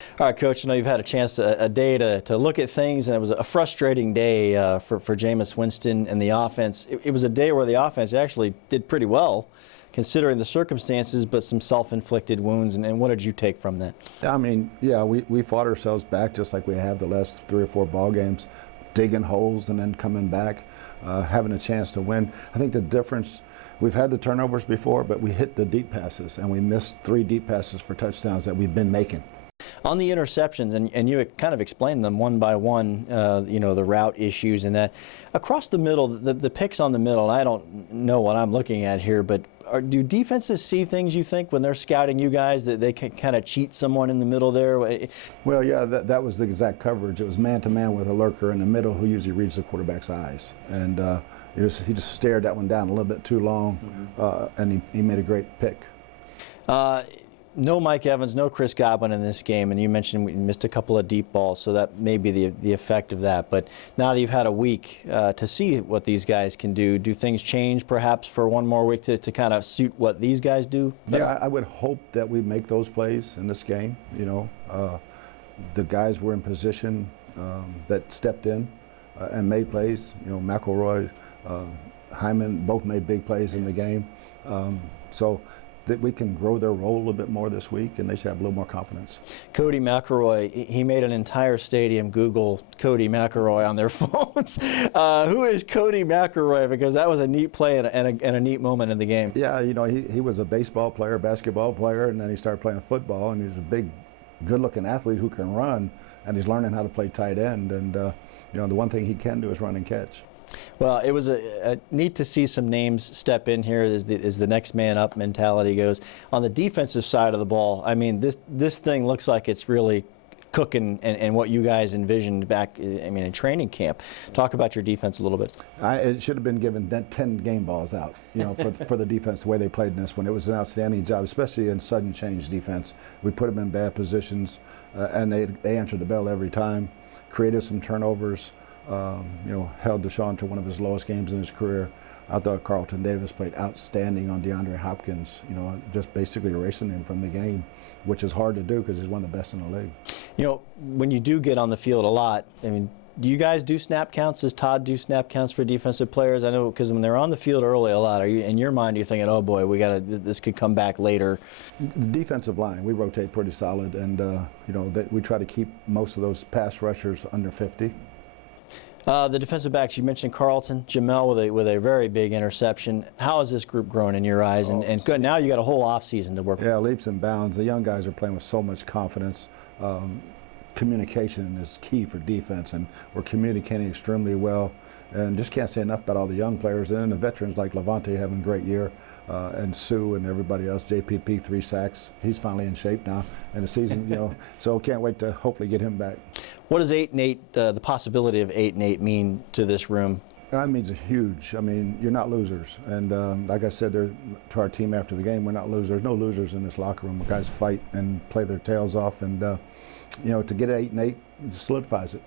All right, Coach, I know you've had a chance, a day to look at things, and it was a frustrating day for Jameis Winston and the offense. It was a day where the offense actually did pretty well, considering the circumstances, but some self-inflicted wounds. And what did you take from that? I mean, yeah, we fought ourselves back just like we have the last 3 or 4 ball games, digging holes and then coming back, having a chance to win. I think the difference, we've had the turnovers before, but we hit the deep passes, and we missed 3 deep passes for touchdowns that we've been making. On the interceptions, and you kind of explained them one by one, the route issues and that. Across the middle, the picks on the middle, and I don't know what I'm looking at here, but do defenses see things, you think, when they're scouting you guys, that they can kind of cheat someone in the middle there? Well, yeah, that was the exact coverage. It was man-to-man with a lurker in the middle who usually reads the quarterback's eyes. And he just stared that one down a little bit too long, and he made a great pick. No Mike Evans, no Chris Godwin in this game, and you mentioned we missed a couple of deep balls, so that may be the effect of that. But now that you've had a week to see what these guys can do things change perhaps for one more week to kind of suit what these guys do? Yeah, I would hope that we make those plays in this game. The guys were in position that stepped in and made plays. McElroy, Hyman both made big plays in the game. So that we can grow their role a little bit more this week, and they should have a little more confidence. Cody McElroy, he made an entire stadium Google Cody McElroy on their phones. Who is Cody McElroy? Because that was a neat play and a neat moment in the game. Yeah, he was a baseball player, basketball player, and then he started playing football, and he was a big, good-looking athlete who can run, and he's learning how to play tight end. And the one thing he can do is run and catch. Well, it was a neat to see some names step in here as the next man up mentality goes. On the defensive side of the ball, I mean, this thing looks like it's really cooking and what you guys envisioned back, in training camp. Talk about your defense a little bit. It should have been given 10 game balls out, for the defense, the way they played in this one. It was an outstanding job, especially in sudden change defense. We put them in bad positions, and they answered the bell every time, created some turnovers. Held Deshaun to one of his lowest games in his career. I thought Carlton Davis played outstanding on DeAndre Hopkins, just basically erasing him from the game, which is hard to do because he's one of the best in the league. When you do get on the field a lot, do you guys do snap counts? Does Todd do snap counts for defensive players? I know because when they're on the field early a lot, in your mind, you're thinking, oh boy, this could come back later. The defensive line, we rotate pretty solid, and we try to keep most of those pass rushers under 50. The defensive backs, you mentioned Carlton, Jamel with a very big interception. How has this group grown in your eyes? And good, now you got a whole offseason to work with. Yeah, leaps and bounds. The young guys are playing with so much confidence. Communication is key for defense, and we're communicating extremely well. And just can't say enough about all the young players. And then the veterans like Levante having a great year, and Sue and everybody else. JPP, 3 sacks. He's finally in shape now in the season, so can't wait to hopefully get him back. What does 8-8, the possibility of 8-8 mean to this room? That means a huge. You're not losers. And like I said to our team after the game, we're not losers. There's no losers in this locker room. The guys fight and play their tails off. And, to get 8-8, it solidifies it.